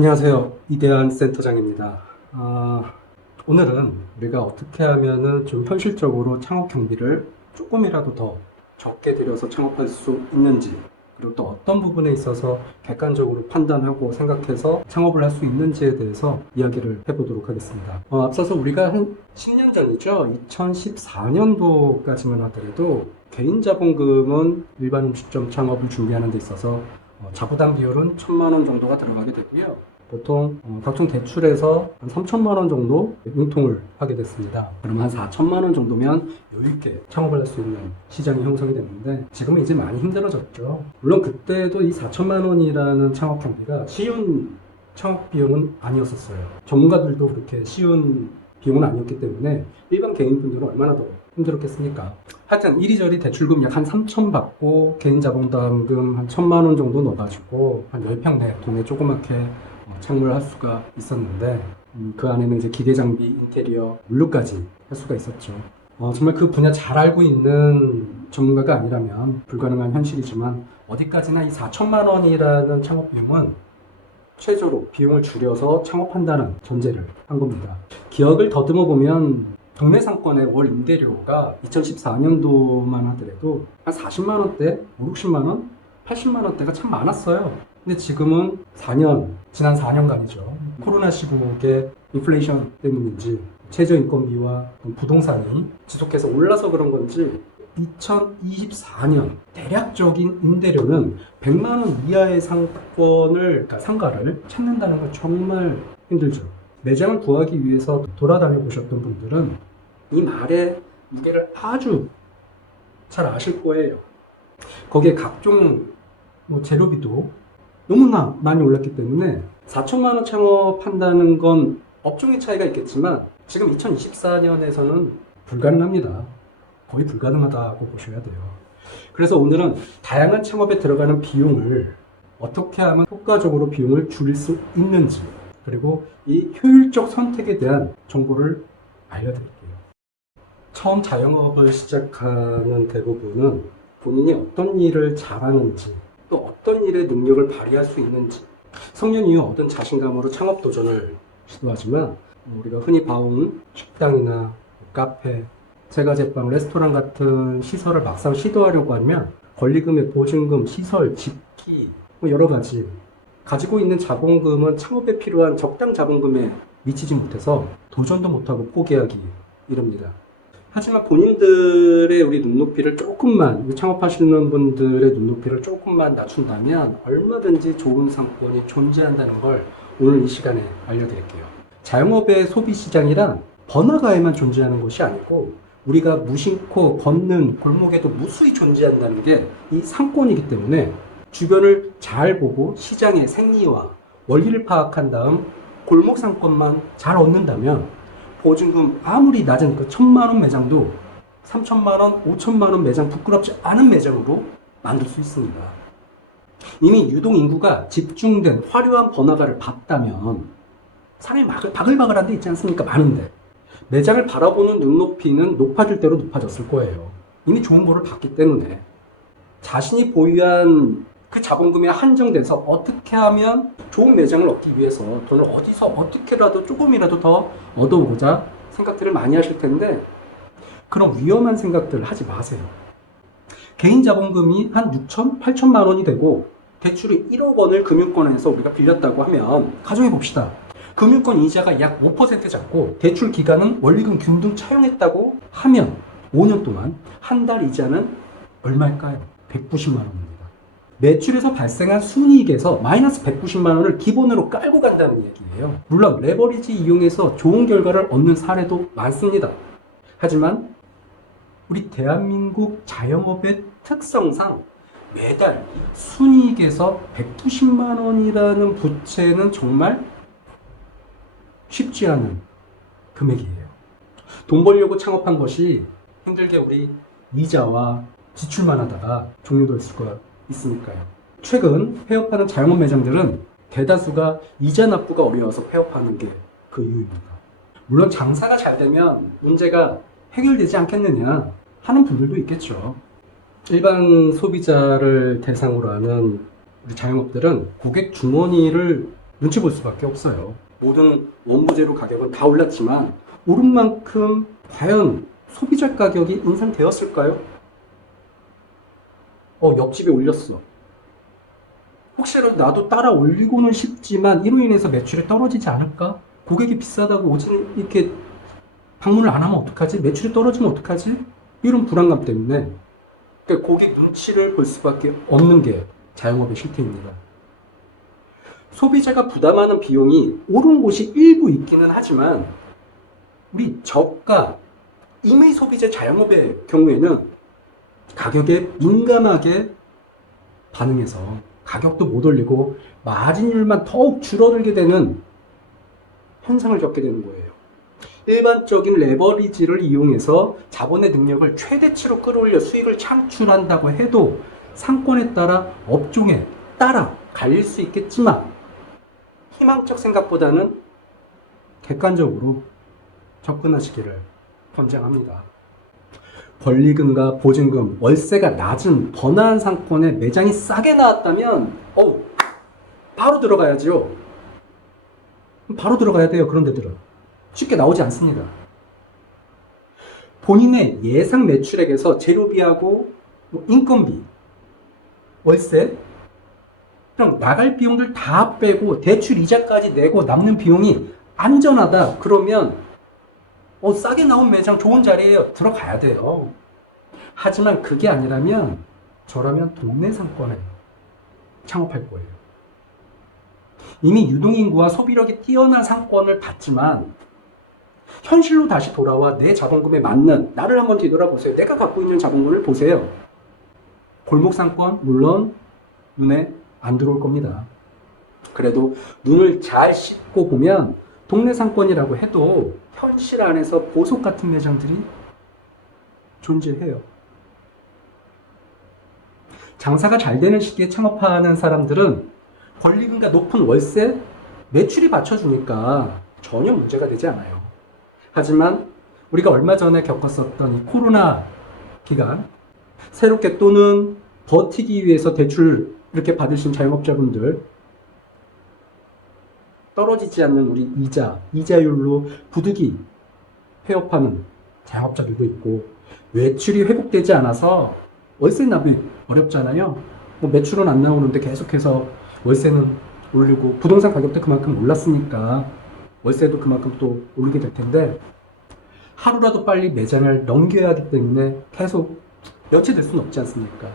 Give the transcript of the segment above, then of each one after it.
안녕하세요. 이대한 센터장입니다. 오늘은 우리가 어떻게 하면은 좀 현실적으로 창업 경비를 조금이라도 더 적게 들여서 창업할 수 있는지, 그리고 또 어떤 부분에 있어서 객관적으로 판단하고 생각해서 창업을 할 수 있는지에 대해서 이야기를 해보도록 하겠습니다. 앞서서 우리가 한 10년 전이죠. 2014년도까지만 하더라도 개인 자본금은 일반 음식점 창업을 준비하는 데 있어서 자부담 비율은 1,000만 원 정도가 들어가게 되고요. 보통 각종 대출에서 한 3천만 원 정도 융통을 하게 됐습니다. 그럼 한 4천만 원 정도면 여유있게 창업을 할 수 있는 시장이 형성이 됐는데, 지금은 이제 많이 힘들어졌죠. 물론 그때도 이 4천만 원이라는 창업 경비가 쉬운 창업 비용은 아니었었어요. 전문가들도 그렇게 쉬운 비용은 아니었기 때문에 일반 개인분들은 얼마나 더 힘들었겠습니까? 하여튼 이리저리 대출금 약 한 3천 받고 개인 자본담금 한 1,000만 원 정도 넣어가지고 한 10평 내 동네 조그맣게 창업을 할 수가 있었는데, 그 안에는 이제 기계 장비, 인테리어, 물류까지 할 수가 있었죠. 정말 그 분야 잘 알고 있는 전문가가 아니라면 불가능한 현실이지만, 어디까지나 이 4천만 원이라는 창업 비용은 최저로 비용을 줄여서 창업한다는 전제를 한 겁니다. 기억을 더듬어 보면 동네 상권의 월 임대료가 2014년도만 하더라도 한 40만 원대, 5, 60만 원, 80만 원대가 참 많았어요. 근데 지금은 지난 4년간이죠. 코로나 시국의 인플레이션 때문인지 최저인건비와 부동산이 지속해서 올라서 그런 건지 2024년 대략적인 임대료는 100만 원 이하의 상가를 찾는다는 건 정말 힘들죠. 매장을 구하기 위해서 돌아다녀 보셨던 분들은 이 말의 무게를 아주 잘 아실 거예요. 거기에 각종 재료비도 너무나 많이 올랐기 때문에 4천만 원 창업한다는 건 업종의 차이가 있겠지만 지금 2024년에서는 불가능합니다. 거의 불가능하다고 보셔야 돼요. 그래서 오늘은 다양한 창업에 들어가는 비용을 어떻게 하면 효과적으로 비용을 줄일 수 있는지, 그리고 이 효율적 선택에 대한 정보를 알려드릴게요. 처음 자영업을 시작하는 대부분은 본인이 어떤 일을 잘하는지, 또 어떤 일에 능력을 발휘할 수 있는지, 성년 이후 얻은 자신감으로 창업 도전을 시도하지만, 우리가 흔히 봐온 식당이나 카페, 제과제빵, 레스토랑 같은 시설을 막상 시도하려고 하면 권리금의 보증금, 시설, 집기, 여러 가지 가지고 있는 자본금은 창업에 필요한 적당 자본금에 미치지 못해서 도전도 못하고 포기하기 이릅니다. 하지만 본인들의 우리 눈높이를 조금만, 창업하시는 분들의 눈높이를 조금만 낮춘다면 얼마든지 좋은 상권이 존재한다는 걸 오늘 이 시간에 알려드릴게요. 자영업의 소비시장이란 번화가에만 존재하는 것이 아니고 우리가 무심코 걷는 골목에도 무수히 존재한다는 게 이 상권이기 때문에 주변을 잘 보고 시장의 생리와 원리를 파악한 다음 골목 상권만 잘 얻는다면 보증금 아무리 낮은 그 1,000만 원 매장도 3천만 원, 5천만 원 매장, 부끄럽지 않은 매장으로 만들 수 있습니다. 이미 유동 인구가 집중된 화려한 번화가를 봤다면 사람이 바글바글한 데 있지 않습니까? 많은데 매장을 바라보는 눈높이는 높아질 대로 높아졌을 거예요. 이미 좋은 거를 봤기 때문에 자신이 보유한 그 자본금에 한정돼서 어떻게 하면 좋은 매장을 얻기 위해서 돈을 어디서 어떻게라도 조금이라도 더 얻어오고자 생각들을 많이 하실 텐데, 그런 위험한 생각들을 하지 마세요. 개인 자본금이 한 6천, 8천만 원이 되고 대출이 1억 원을 금융권에서 우리가 빌렸다고 하면 가정해 봅시다. 금융권 이자가 약 5% 잡고 대출 기간은 원리금 균등 차용했다고 하면 5년 동안 한 달 이자는 얼마일까요? 190만 원입니다. 매출에서 발생한 순이익에서 마이너스 190만 원을 기본으로 깔고 간다는 얘기예요. 물론 레버리지 이용해서 좋은 결과를 얻는 사례도 많습니다. 하지만 우리 대한민국 자영업의 특성상 매달 순이익에서 190만 원이라는 부채는 정말 쉽지 않은 금액이에요. 돈 벌려고 창업한 것이 힘들게 우리 이자와 지출만 하다가 종료될 수가 있으니까요. 최근 폐업하는 자영업 매장들은 대다수가 이자 납부가 어려워서 폐업하는 게 그 이유입니다. 물론 장사가 잘 되면 문제가 해결되지 않겠느냐 하는 분들도 있겠죠. 일반 소비자를 대상으로 하는 우리 자영업들은 고객 주머니를 눈치 볼 수밖에 없어요. 모든 원부재료 가격은 다 올랐지만 오른 만큼 과연 소비자 가격이 인상되었을까요? 옆집에 올렸어. 혹시라도 나도 따라 올리고는 싶지만 이로 인해서 매출이 떨어지지 않을까? 고객이 비싸다고 오진 이렇게 방문을 안 하면 어떡하지? 매출이 떨어지면 어떡하지? 이런 불안감 때문에 그러니까 고객 눈치를 볼 수밖에 없는 게 자영업의 실태입니다. 소비자가 부담하는 비용이 오른 곳이 일부 있기는 하지만 우리 저가 임의 소비자 자영업의 경우에는 가격에 민감하게 반응해서 가격도 못 올리고 마진율만 더욱 줄어들게 되는 현상을 겪게 되는 거예요. 일반적인 레버리지를 이용해서 자본의 능력을 최대치로 끌어올려 수익을 창출한다고 해도 상권에 따라 업종에 따라 갈릴 수 있겠지만 희망적 생각보다는 객관적으로 접근하시기를 권장합니다. 권리금과 보증금, 월세가 낮은 번화한 상권에 매장이 싸게 나왔다면 바로 들어가야죠. 바로 들어가야 돼요. 그런 데들은 쉽게 나오지 않습니다. 본인의 예상 매출액에서 재료비하고 인건비, 월세, 그냥 나갈 비용들 다 빼고 대출 이자까지 내고 남는 비용이 안전하다. 그러면 싸게 나온 매장 좋은 자리에 들어가야 돼요. 하지만 그게 아니라면 저라면 동네 상권에 창업할 거예요. 이미 유동인구와 소비력이 뛰어난 상권을 봤지만 현실로 다시 돌아와 내 자본금에 맞는 나를 한번 뒤돌아보세요. 내가 갖고 있는 자본금을 보세요. 골목 상권 물론 눈에 안 들어올 겁니다. 그래도 눈을 잘 씻고 보면 동네 상권이라고 해도 현실 안에서 보석 같은 매장들이 존재해요. 장사가 잘 되는 시기에 창업하는 사람들은 권리금과 높은 월세, 매출이 받쳐주니까 전혀 문제가 되지 않아요. 하지만 우리가 얼마 전에 겪었었던 이 코로나 기간, 새롭게 또는 버티기 위해서 대출 이렇게 받으신 자영업자분들, 떨어지지 않는 우리 이자율로 부득이 폐업하는 자영업자들도 있고, 매출이 회복되지 않아서 월세 납입 어렵잖아요. 매출은 안 나오는데 계속해서 월세는 오르고 부동산 가격도 그만큼 올랐으니까 월세도 그만큼 또 오르게 될 텐데 하루라도 빨리 매장을 넘겨야 하기 때문에 계속 연체될 수는 없지 않습니까?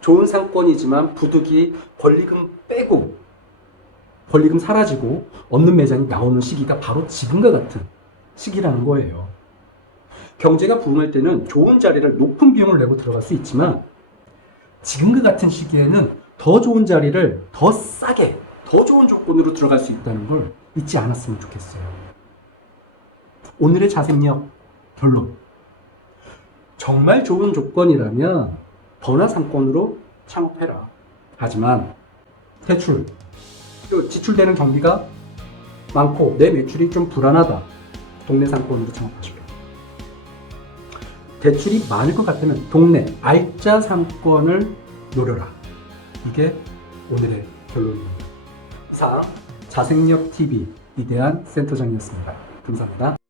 좋은 상권이지만 부득이 권리금 빼고 권리금 사라지고 없는 매장이 나오는 시기가 바로 지금과 같은 시기라는 거예요. 경제가 부흥할 때는 좋은 자리를 높은 비용을 내고 들어갈 수 있지만 지금과 같은 시기에는 더 좋은 자리를 더 싸게, 더 좋은 조건으로 들어갈 수 있다는 걸 잊지 않았으면 좋겠어요. 오늘의 자생력 결론. 정말 좋은 조건이라면 번화 상권으로 창업해라. 하지만 대출, 지출되는 경비가 많고 내 매출이 좀 불안하다. 동네 상권으로 창업하시라. 대출이 많을 것 같으면 동네 알짜 상권을 노려라. 이게 오늘의 결론입니다. 이상 자생력TV 이대한 센터장이었습니다. 감사합니다.